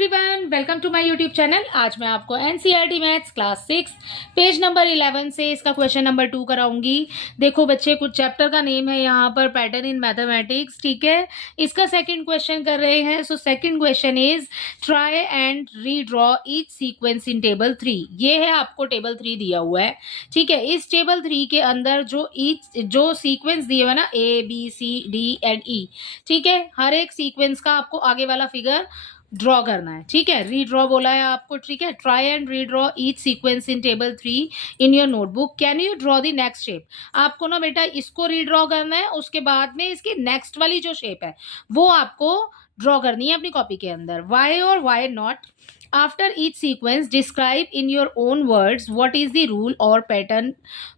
Everyone, welcome to my YouTube channel. आज मैं आपको NCERT maths class 6 page number 11 से इसका क्वेश्चन नंबर 2 कराऊंगी। देखो बच्चे, कुछ चैप्टर का नेम है यहाँ पर पैटर्न इन मैथमेटिक्स, ठीक है। इसका सेकंड क्वेश्चन कर रहे हैं। So second question is try and redraw each sequence in table 3। ये है, आपको टेबल 3 दिया हुआ है, ठीक है। इस टेबल 3 के अंदर जो सीक्वेंस दिए हुए ना, A B C D and E, ठीक है। हर एक सीक्वेंस का आपको आगे वाला फिगर ड्रॉ करना है, ठीक है। रीड्रॉ बोला है आपको, ठीक है। Try and redraw each sequence in table 3 in your notebook. Can you draw the next shape. आपको ना बेटा इसको रीड्रॉ करना है, उसके बाद में इसकी नेक्स्ट वाली जो शेप है वो आपको ड्रॉ करनी है अपनी कॉपी के अंदर। वाई और Y naught. After each sequence describe in your own words what is the rule और pattern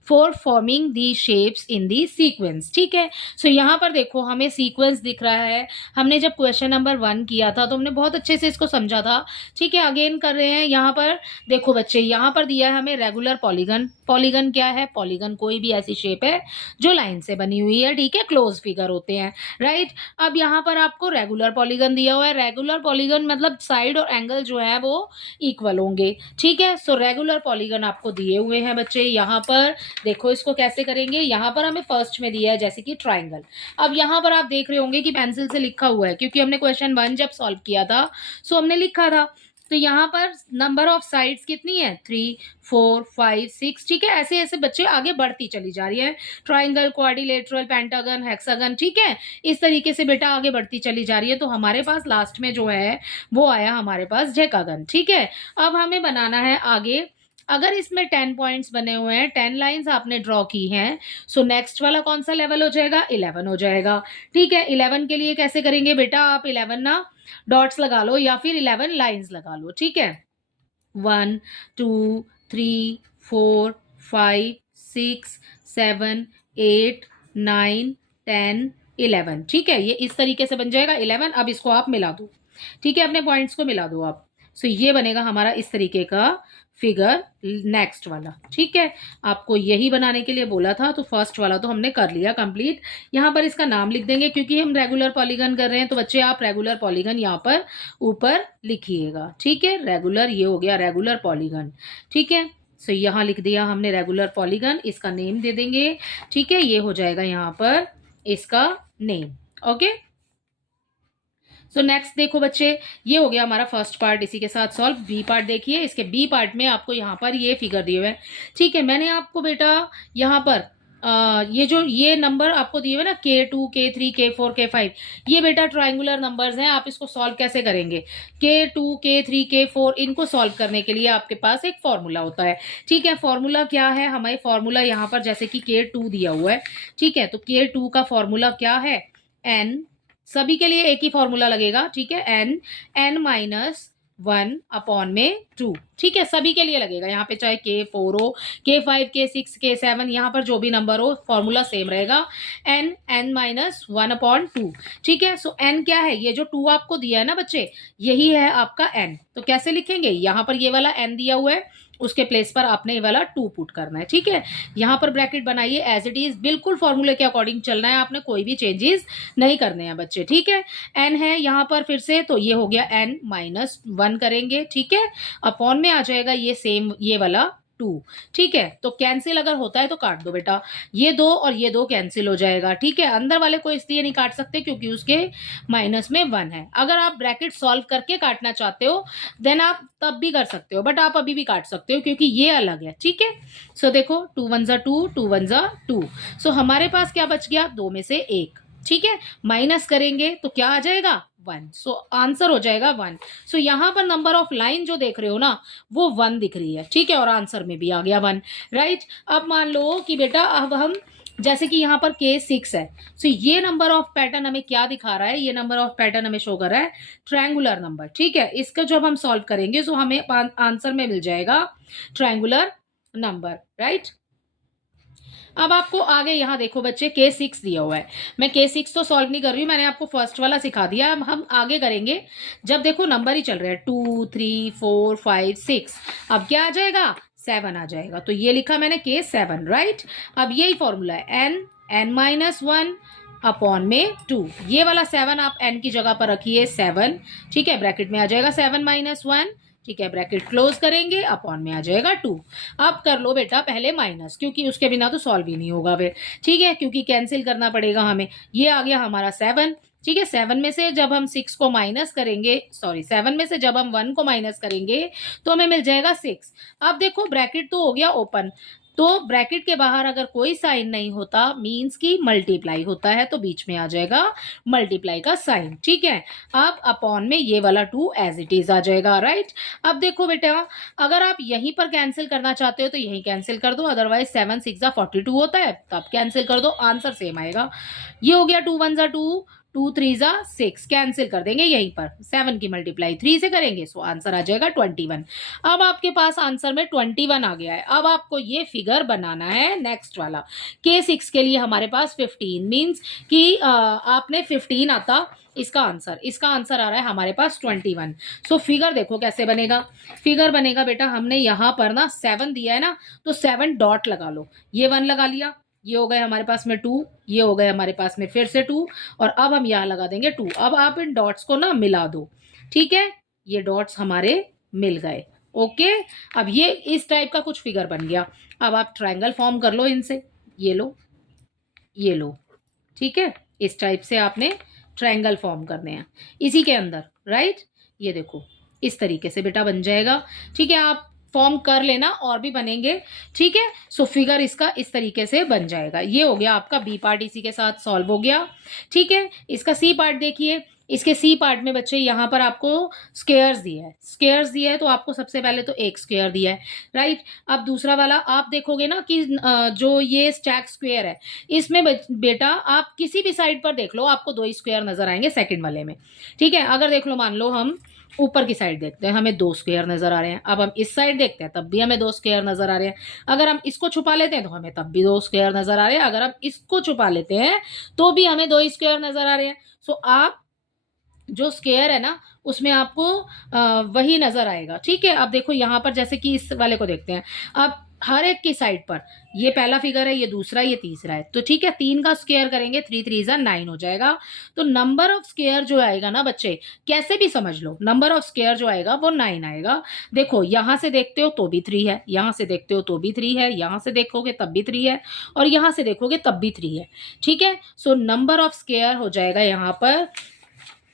for forming the shapes in the sequence, ठीक है। सो यहाँ पर देखो हमें सीक्वेंस दिख रहा है। हमने जब क्वेश्चन नंबर 1 किया था तो हमने बहुत अच्छे से इसको समझा था, ठीक है। अगेन कर रहे हैं। यहाँ पर देखो बच्चे, यहाँ पर दिया है हमें रेगुलर पॉलीगन। पॉलीगन क्या है? पॉलीगन कोई भी ऐसी शेप है जो लाइन से बनी हुई है, ठीक है। क्लोज फिगर होते हैं, राइट। अब यहाँ पर आपको रेगुलर पॉलीगन दिया हुआ है। रेगुलर पॉलीगन मतलब साइड और एंगल जो है वो इक्वल होंगे, ठीक है। सो रेगुलर पॉलीगन आपको दिए हुए हैं बच्चे। यहाँ पर देखो इसको कैसे करेंगे। यहाँ पर हमें फर्स्ट में दिया है जैसे कि ट्राइंगल। अब यहाँ पर आप देख रहे होंगे कि पेंसिल से लिखा हुआ है, क्योंकि हमने क्वेश्चन 1 जब सॉल्व किया था सो हमने लिखा था। तो यहाँ पर नंबर ऑफ साइड्स कितनी है? 3 4 5 6, ठीक है। ऐसे ऐसे बच्चे आगे बढ़ती चली जा रही है। ट्राइंगल, क्वाड्रिलेटरल, पेंटागन, हेक्सागन, ठीक है। इस तरीके से बेटा आगे बढ़ती चली जा रही है। तो हमारे पास लास्ट में जो है वो आया हमारे पास डेकागन, ठीक है। अब हमें बनाना है आगे। अगर इसमें 10 पॉइंट्स बने हुए हैं, 10 लाइंस आपने ड्रॉ की हैं, सो नेक्स्ट वाला कौन सा लेवल हो जाएगा? 11 हो जाएगा, ठीक है। 11 के लिए कैसे करेंगे बेटा? आप 11 ना डॉट्स लगा लो या फिर 11 लाइंस लगा लो, ठीक है। 1 2 3 4 5 6 7 8 9 10 11, ठीक है। ये इस तरीके से बन जाएगा 11। अब इसको आप मिला दो, ठीक है। अपने पॉइंट्स को मिला दो आप। सो ये बनेगा हमारा इस तरीके का फिगर नेक्स्ट वाला, ठीक है। आपको यही बनाने के लिए बोला था। तो फर्स्ट वाला तो हमने कर लिया कंप्लीट। यहाँ पर इसका नाम लिख देंगे क्योंकि हम रेगुलर पॉलीगन कर रहे हैं। तो बच्चे आप रेगुलर पॉलीगन यहाँ पर ऊपर लिखिएगा, ठीक है। रेगुलर, ये हो गया रेगुलर पॉलीगन, ठीक है। सो यहाँ लिख दिया हमने रेगुलर पॉलीगन। इसका नेम दे देंगे, ठीक है। ये हो जाएगा यहाँ पर इसका नेम, ओके। सो नेक्स्ट देखो बच्चे, ये हो गया हमारा फर्स्ट पार्ट, इसी के साथ सॉल्व। बी पार्ट देखिए। इसके बी पार्ट में आपको यहाँ पर ये फिगर दिए हुए हैं, ठीक है। मैंने आपको बेटा यहाँ पर ये नंबर आपको दिए हुए ना, K2 K3 K4 K5, ये बेटा ट्राइंगुलर नंबर्स हैं। आप इसको सॉल्व कैसे करेंगे? K2 K3 K4 इनको सॉल्व करने के लिए आपके पास एक फॉर्मूला होता है, ठीक है। फॉर्मूला क्या है? हमारे फॉर्मूला यहाँ पर जैसे कि K2 दिया हुआ है, ठीक है। तो K2 का फॉर्मूला क्या है? n, सभी के लिए एक ही फॉर्मूला लगेगा, ठीक है। n माइनस 1 अपॉन में 2, ठीक है। सभी के लिए लगेगा यहाँ पे, चाहे K4 हो, K5, K6, K7, यहाँ पर जो भी नंबर हो फॉर्मूला सेम रहेगा। n माइनस 1 अपॉन 2, ठीक है। सो n क्या है? ये जो 2 आपको दिया है ना बच्चे, यही है आपका n। तो कैसे लिखेंगे? यहाँ पर ये वाला n दिया हुआ है, उसके प्लेस पर आपने ये वाला 2 पुट करना है, ठीक है। यहाँ पर ब्रैकेट बनाइए एज इट इज, बिल्कुल फॉर्मूले के अकॉर्डिंग चलना है आपने, कोई भी चेंजेस नहीं करने हैं बच्चे, ठीक है। n है यहाँ पर फिर से, तो ये हो गया n माइनस 1 करेंगे, ठीक है। अपॉन में आ जाएगा ये सेम, ये वाला 2, ठीक है। तो कैंसिल अगर होता है तो काट दो बेटा, ये 2 और ये 2 कैंसिल हो जाएगा, ठीक है। अंदर वाले को इसलिए नहीं काट सकते क्योंकि उसके माइनस में 1 है। अगर आप ब्रैकेट सॉल्व करके काटना चाहते हो देन आप तब भी कर सकते हो, बट आप अभी भी काट सकते हो क्योंकि ये अलग है, ठीक है। सो देखो 2 1 जा 2, 2 1 जा 2। सो हमारे पास क्या बच गया? 2 में से 1, ठीक है। माइनस करेंगे तो क्या आ जाएगा? 1। सो आंसर हो जाएगा 1। सो यहाँ पर नंबर ऑफ लाइन जो देख रहे हो ना वो 1 दिख रही है, ठीक है। और आंसर में भी आ गया 1, राइट। अब मान लो कि बेटा अब हम जैसे कि यहाँ पर K6 है, सो ये नंबर ऑफ पैटर्न हमें क्या दिखा रहा है? ये नंबर ऑफ पैटर्न हमें शो कर रहा है ट्रायंगुलर नंबर, ठीक है। इसका जब हम सॉल्व करेंगे तो हमें आंसर में मिल जाएगा ट्रायंगुलर नंबर, राइट। अब आपको आगे यहाँ देखो बच्चे K6 दिया हुआ है। मैं K6 तो सॉल्व नहीं कर रही हूँ, मैंने आपको फर्स्ट वाला सिखा दिया। अब हम आगे करेंगे जब देखो नंबर ही चल रहे हैं 2 3 4 5 6, अब क्या आ जाएगा? 7 आ जाएगा। तो ये लिखा मैंने K7, राइट। अब यही फॉर्मूला है n माइनस 1 अपॉन में 2। ये वाला 7 आप n की जगह पर रखिए 7, ठीक है, ब्रैकेट में आ जाएगा 7 माइनस 1, ठीक है, ब्रैकेट क्लोज करेंगे, अपॉन में आ जाएगा 2। अब कर लो बेटा पहले माइनस, क्योंकि उसके बिना तो सॉल्व ही नहीं होगा फिर, ठीक है, क्योंकि कैंसिल करना पड़ेगा हमें। ये आ गया हमारा 7, ठीक है, 7 में से जब हम 6 को माइनस करेंगे, सॉरी 7 में से जब हम 1 को माइनस करेंगे तो हमें मिल जाएगा 6। अब देखो ब्रैकेट तो हो गया ओपन, तो ब्रैकेट के बाहर अगर कोई साइन नहीं होता मींस की मल्टीप्लाई होता है, तो बीच में आ जाएगा मल्टीप्लाई का साइन, ठीक है। अब अपॉन में ये वाला 2 एज इट इज आ जाएगा, राइट। अब देखो बेटा अगर आप यहीं पर कैंसिल करना चाहते हो तो यहीं कैंसिल कर दो, अदरवाइज 7 6 42 होता है, तब कैंसिल कर दो, आंसर सेम आएगा। ये हो गया 2 1 2, 2 3 6, कैंसिल कर देंगे यहीं पर, 7 की मल्टीप्लाई 3 से करेंगे, सो आंसर आ जाएगा 21। अब आपके पास आंसर में 21 आ गया है। अब आपको ये फिगर बनाना है नेक्स्ट वाला। K6 के लिए हमारे पास 15 मीन्स कि आपने 15 आता इसका आंसर आ रहा है हमारे पास 21। सो फिगर देखो कैसे बनेगा। फिगर बनेगा बेटा, हमने यहाँ पर ना 7 दिया है ना, तो 7 डॉट लगा लो, ये 1 लगा लिया, ये हो गए हमारे पास में 2, ये हो गए हमारे पास में फिर से 2, और अब हम यहाँ लगा देंगे 2। अब आप इन डॉट्स को ना मिला दो, ठीक है, ये डॉट्स हमारे मिल गए, ओके। अब ये इस टाइप का कुछ फिगर बन गया। अब आप ट्रायंगल फॉर्म कर लो इनसे, ये लो, ये लो, ठीक है, इस टाइप से आपने ट्रायंगल फॉर्म करने हैं इसी के अंदर, राइट। ये देखो इस तरीके से बेटा बन जाएगा, ठीक है, आप फॉर्म कर लेना और भी बनेंगे, ठीक है। सो फिगर इसका इस तरीके से बन जाएगा। ये हो गया आपका बी पार्ट, इसी के साथ सॉल्व हो गया, ठीक है। इसका सी पार्ट देखिए, इसके सी पार्ट में बच्चे यहाँ पर आपको स्क्वेयर्स दिया है, तो आपको सबसे पहले तो एक स्क्वेयर दिया है, राइट। अब दूसरा वाला आप देखोगे ना कि जो ये स्टैक स्क्वेयर है, इसमें बेटा आप किसी भी साइड पर देख लो आपको 2 स्क्वेयर नजर आएंगे सेकंड वाले में, ठीक है। अगर देख लो, मान लो हम ऊपर की साइड देखते हैं, हमें 2 स्क्वेयर नजर आ रहे हैं। अब हम इस साइड देखते हैं, तब भी हमें 2 स्क्वेयर नजर आ रहे हैं। अगर हम इसको छुपा लेते हैं तो हमें तब भी 2 स्क्वेयर नजर आ रहे हैं। अगर हम इसको छुपा लेते हैं तो भी हमें 2 स्क्वेयर नजर आ रहे हैं। सो आप जो स्क्वेयर है ना उसमें आपको वही नजर आएगा, ठीक है। अब देखो यहाँ पर जैसे कि इस वाले को देखते हैं, अब हर एक की साइड पर, ये पहला फिगर है, ये दूसरा, ये तीसरा है, तो ठीक है, 3 का स्क्वायर करेंगे, 3 3 9 हो जाएगा। तो नंबर ऑफ स्क्वायर जो आएगा ना बच्चे, कैसे भी समझ लो, नंबर ऑफ स्क्वायर जो आएगा वो 9 आएगा। देखो यहां से देखते हो तो भी 3 है, यहां से देखते हो तो भी 3 है, यहां से देखोगे तब भी 3 है, और यहां से देखोगे तब भी 3 है, ठीक है। सो नंबर ऑफ स्क्वायर हो जाएगा यहाँ पर,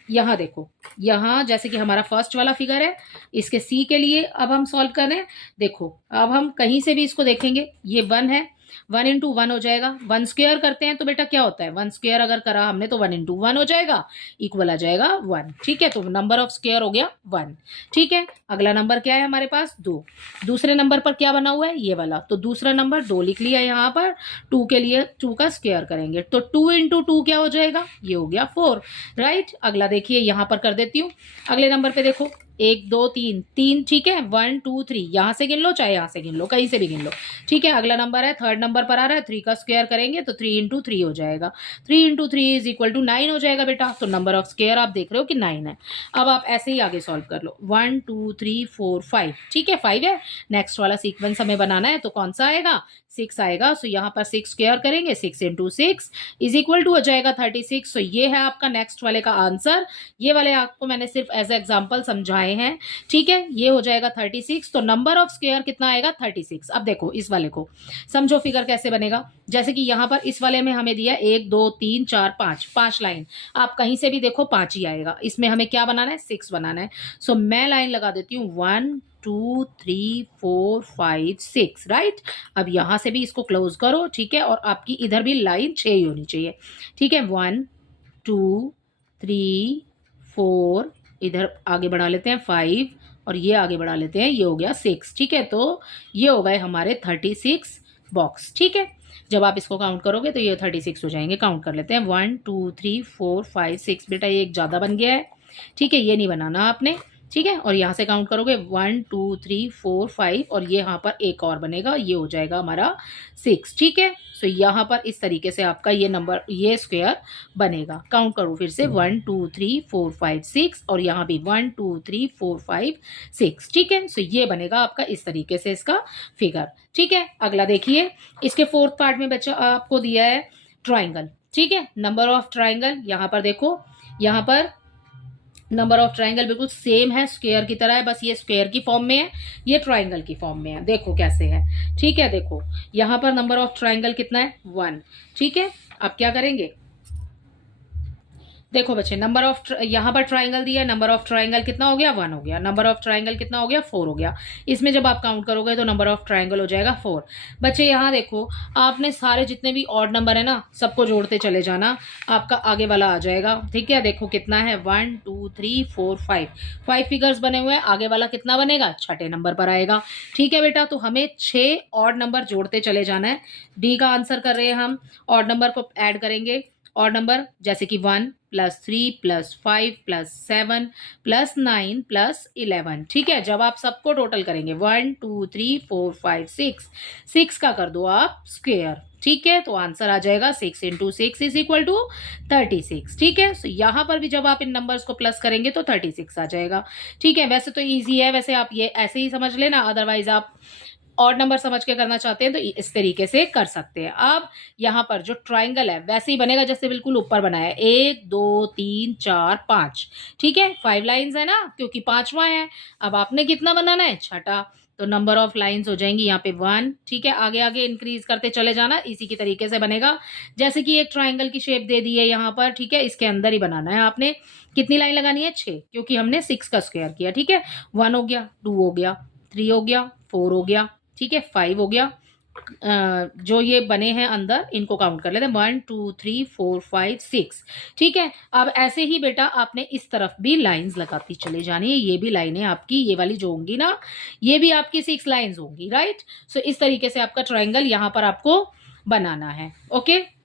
यहाँ देखो, यहाँ जैसे कि हमारा फर्स्ट वाला फिगर है, इसके सी के लिए अब हम सॉल्व कर रहे हैं। देखो अब हम कहीं से भी इसको देखेंगे, ये 1 है, 1 इंटू 1 हो जाएगा। 1 स्क्वायर करते हैं तो बेटा क्या होता है, 1 स्क्वायर अगर करा हमने तो 1 इंटू 1 हो जाएगा, इक्वल आ जाएगा 1, ठीक है। तो नंबर ऑफ स्क्वायर हो गया 1, ठीक है। अगला नंबर क्या है हमारे पास, 2। दूसरे नंबर पर क्या बना हुआ है, ये वाला, तो दूसरा नंबर 2 लिख लिया यहाँ पर। 2 के लिए 2 का स्क्वायर करेंगे तो 2 इंटू 2 क्या हो जाएगा, ये हो गया 4, राइट। अगला देखिए यहाँ पर कर देती हूँ, अगले नंबर पे देखो 1 2 3 3, ठीक है, 1 2 3, यहाँ से गिन लो चाहे यहाँ से गिन लो, कहीं से भी गिन लो, ठीक है। अगला नंबर है, थर्ड नंबर पर आ रहा है, 3 का स्क्वायर करेंगे तो 3 इंटू 3 हो जाएगा, 3 इंटू 3 इज इक्वल टू 9 हो जाएगा बेटा। तो नंबर ऑफ स्क्वायर आप देख रहे हो कि 9 है। अब आप ऐसे ही आगे सॉल्व कर लो, 1 2 3 4 5, ठीक है, 5 है। नेक्स्ट वाला सीक्वेंस हमें बनाना है, तो कौन सा आएगा, 6 आएगा। सो यहाँ पर 6 स्क्वायर करेंगे, 6 इंटू 6 इज इक्वल टू हो जाएगा 36। सो ये है आपका नेक्स्ट वाले का आंसर। ये वाले आपको मैंने सिर्फ एज एग्जाम्पल समझाए हैं, ठीक है। ये हो जाएगा 36। तो नंबर ऑफ स्क्वायर कितना आएगा, 36। अब देखो इस वाले को समझो फिगर कैसे बनेगा। जैसे कि यहाँ पर इस वाले में हमें दिया 1 2 3 4 5, 5 लाइन, आप कहीं से भी देखो 5 ही आएगा। इसमें हमें क्या बनाना है, 6 बनाना है। सो मैं लाइन लगा देती हूँ 1 2 3 4 5 6, राइट। अब यहां से भी इसको क्लोज करो, ठीक है, और आपकी इधर भी लाइन 6 ही होनी चाहिए, ठीक है। 1 2 3 4, इधर आगे बढ़ा लेते हैं 5, और ये आगे बढ़ा लेते हैं, ये हो गया 6, ठीक है। तो ये हो गए हमारे 36 बॉक्स, ठीक है। जब आप इसको काउंट करोगे तो ये 36 हो जाएंगे। काउंट कर लेते हैं, 1 2 3 4 5 6, बेटा ये एक ज़्यादा बन गया है, ठीक है, ये नहीं बनाना आपने, ठीक है। और यहाँ से काउंट करोगे 1 2 3 4 5, और ये यहाँ पर एक और बनेगा, ये हो जाएगा हमारा 6, ठीक है। सो यहाँ पर इस तरीके से आपका ये नंबर, ये स्क्वायर बनेगा। काउंट करो फिर से, 1 2 3 4 5 6, और यहाँ भी 1 2 3 4 5 6, ठीक है। सो ये बनेगा आपका इस तरीके से इसका फिगर, ठीक है। अगला देखिए, इसके फोर्थ पार्ट में बच्चा आपको दिया है ट्राइंगल। ठीक है। नंबर ऑफ ट्राइंगल यहाँ पर देखो, यहाँ पर नंबर ऑफ ट्राइंगल बिल्कुल सेम है, स्क्वायर की तरह है, बस ये स्क्वायर की फॉर्म में है, ये ट्राइंगल की फॉर्म में है। देखो कैसे है, ठीक है। देखो यहाँ पर नंबर ऑफ ट्राइंगल कितना है, 1। ठीक है, अब क्या करेंगे, देखो बच्चे नंबर ऑफ यहाँ पर ट्राइंगल दिया है, नंबर ऑफ ट्राइंगल कितना हो गया, 1 हो गया। नंबर ऑफ ट्राइंगल कितना हो गया, 4 हो गया। इसमें जब आप काउंट करोगे तो नंबर ऑफ ट्राइंगल हो जाएगा 4। बच्चे यहाँ देखो, आपने सारे जितने भी ऑड नंबर है ना सबको जोड़ते चले जाना, आपका आगे वाला आ जाएगा। ठीक है, देखो कितना है, 1 2 3 4 5 फिगर्स बने हुए हैं, आगे वाला कितना बनेगा, छठे नंबर पर आएगा। ठीक है बेटा, तो हमें 6 ऑड नंबर जोड़ते चले जाना है। डी का आंसर कर रहे हैं हम, ऑड नंबर को ऐड करेंगे। ऑड नंबर जैसे कि 1 + 3 + 5 + 7 + 9 + 11। ठीक है, जब आप सबको टोटल करेंगे 1 2 3 4 5 6 का कर दो आप स्क्वायर। ठीक है, तो आंसर आ जाएगा 6 × 6 = 36। ठीक है, तो यहाँ पर भी जब आप इन नंबर्स को प्लस करेंगे तो 36 आ जाएगा। ठीक है, वैसे तो इजी है, वैसे आप ये ऐसे ही समझ लेना, अदरवाइज आप ऑड नंबर समझ के करना चाहते हैं तो इस तरीके से कर सकते हैं। अब यहाँ पर जो ट्राइंगल है वैसे ही बनेगा जैसे बिल्कुल ऊपर बनाया है, 1 2 3 4 5। ठीक है, 5 लाइंस है ना, क्योंकि 5वां है। अब आपने कितना बनाना है, छठा, तो नंबर ऑफ लाइंस हो जाएंगी यहाँ पे 1। ठीक है, आगे आगे इंक्रीज करते चले जाना, इसी की तरीके से बनेगा। जैसे कि एक ट्राइंगल की शेप दे दी है यहाँ पर, ठीक है, इसके अंदर ही बनाना है आपने। कितनी लाइन लगानी है, 6, क्योंकि हमने 6 का स्क्वायर किया। ठीक है, 1 हो गया, 2 हो गया, 3 हो गया, 4 हो गया, ठीक है, 5 हो गया। जो ये बने हैं अंदर इनको काउंट कर लेते हैं, 1 2 3 4 5 6। ठीक है, अब ऐसे ही बेटा आपने इस तरफ भी लाइंस लगाती चली जानी है। ये भी लाइनें आपकी, ये वाली जो होंगी ना, ये भी आपकी 6 लाइंस होंगी, राइट। सो इस तरीके से आपका ट्राइंगल यहाँ पर आपको बनाना है। ओके,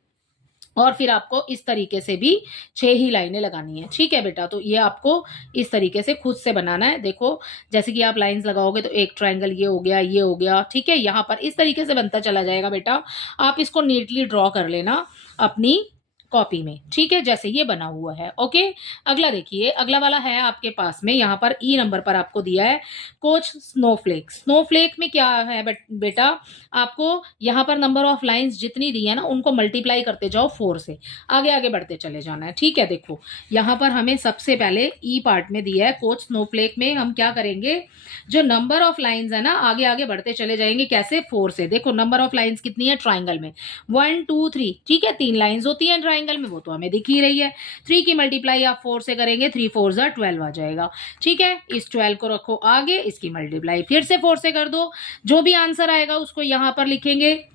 और फिर आपको इस तरीके से भी 6 ही लाइनें लगानी है। ठीक है बेटा, तो ये आपको इस तरीके से खुद से बनाना है। देखो जैसे कि आप लाइंस लगाओगे तो एक ट्राइंगल ये हो गया, ये हो गया। ठीक है, यहाँ पर इस तरीके से बनता चला जाएगा बेटा। आप इसको नीटली ड्रॉ कर लेना अपनी कॉपी में। ठीक है, जैसे ये बना हुआ है। ओके, अगला देखिए, अगला वाला है आपके पास में, यहाँ पर ई नंबर पर आपको दिया है कोच स्नोफ्लेक। स्नोफ्लेक में क्या है बेटा, आपको यहाँ पर नंबर ऑफ लाइंस जितनी दी है ना उनको मल्टीप्लाई करते जाओ 4 से, आगे आगे बढ़ते चले जाना है। ठीक है, देखो यहाँ पर हमें सबसे पहले ई पार्ट में दिया है कोच स्नोफ्लेक में हम क्या करेंगे, जो नंबर ऑफ लाइंस है ना आगे आगे बढ़ते चले जाएंगे। कैसे, 4 से। देखो नंबर ऑफ लाइंस कितनी है ट्राइंगल में, 1 2 3। ठीक है, 3 लाइंस होती है ट्राइंगल में, वो तो हमें दिख ही रही है। 3 की मल्टीप्लाई आप 4 से करेंगे, 3 4 12 आ जाएगा। ठीक है, इस 12 को रखो आगे, इसकी मल्टीप्लाई फिर से 4 से कर दो, जो भी आंसर आएगा उसको यहां पर लिखेंगे।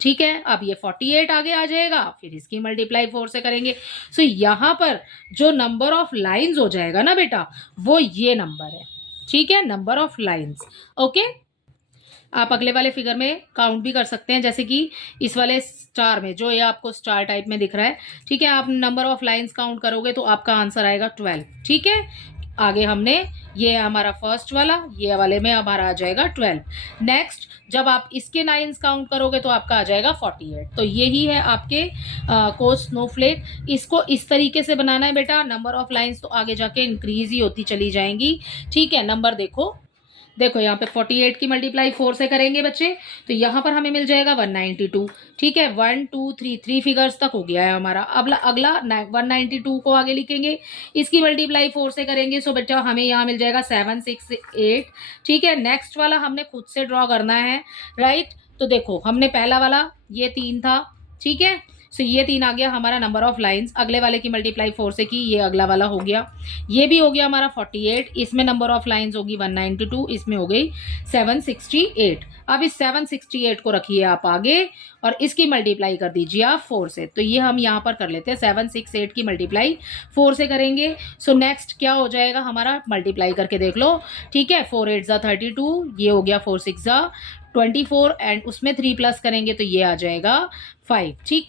ठीक है, अब ये 48 आगे आ जाएगा, फिर इसकी मल्टीप्लाई 4 से करेंगे। सो यहां पर जो नंबर ऑफ लाइंस हो जाएगा ना बेटा, वो ये नंबर है। ठीक है, नंबर ऑफ लाइंस। ओके, आप अगले वाले फिगर में काउंट भी कर सकते हैं, जैसे कि इस वाले स्टार में, जो ये आपको स्टार टाइप में दिख रहा है। ठीक है, आप नंबर ऑफ लाइंस काउंट करोगे तो आपका आंसर आएगा 12। ठीक है, आगे हमने ये हमारा फर्स्ट वाला, ये वाले में हमारा आ जाएगा 12। नेक्स्ट जब आप इसके लाइंस काउंट करोगे तो आपका आ जाएगा 48। तो यही है आपके कोच स्नोफ्लेक। इसको इस तरीके से बनाना है बेटा, नंबर ऑफ लाइंस तो आगे जाके इंक्रीज ही होती चली जाएंगी। ठीक है, नंबर देखो यहाँ पे 48 की मल्टीप्लाई 4 से करेंगे बच्चे, तो यहाँ पर हमें मिल जाएगा 192। ठीक है, 1 2 3 3 फिगर्स तक हो गया है हमारा। अब अगला 192 को आगे लिखेंगे, इसकी मल्टीप्लाई 4 से करेंगे। सो बच्चा हमें यहाँ मिल जाएगा 768। ठीक है, नेक्स्ट वाला हमने खुद से ड्रॉ करना है, राइट। तो देखो हमने पहला वाला ये 3 था। ठीक है, सो ये 3 आ गया हमारा नंबर ऑफ लाइंस, अगले वाले की मल्टीप्लाई 4 से की, ये अगला वाला हो गया। ये भी हो गया हमारा 48, इसमें नंबर ऑफ लाइंस होगी 192, इसमें हो गई 768। अब इस 768 को रखिए आप आगे और इसकी मल्टीप्लाई कर दीजिए आप 4 से। तो ये हम यहाँ पर कर लेते हैं, 768 की मल्टीप्लाई 4 से करेंगे। सो नेक्स्ट क्या हो जाएगा हमारा, मल्टीप्लाई करके देख लो। ठीक है, 4 8 32, ये हो गया 4 6 24 एंड उसमें 3 प्लस करेंगे तो ये आ जाएगा 5। ठीक,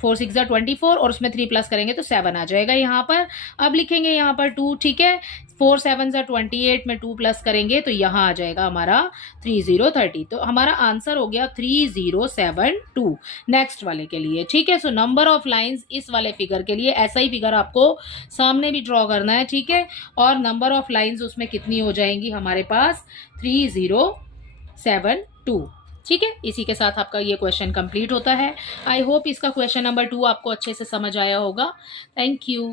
4 6 24 और उसमें 3 प्लस करेंगे तो 7 आ जाएगा यहाँ पर। अब लिखेंगे यहाँ पर 2। ठीक है, 4 7 28 में 2 प्लस करेंगे तो यहाँ आ जाएगा हमारा 3030। तो हमारा आंसर हो गया 3072 नेक्स्ट वाले के लिए। ठीक है, सो नंबर ऑफ लाइंस इस वाले फिगर के लिए ऐसा ही फिगर आपको सामने भी ड्रॉ करना है। ठीक है, और नंबर ऑफ लाइंस उसमें कितनी हो जाएंगी हमारे पास, 3072। ठीक है, इसी के साथ आपका ये क्वेश्चन कंप्लीट होता है। आई होप इसका क्वेश्चन नंबर 2 आपको अच्छे से समझ आया होगा। Thank you.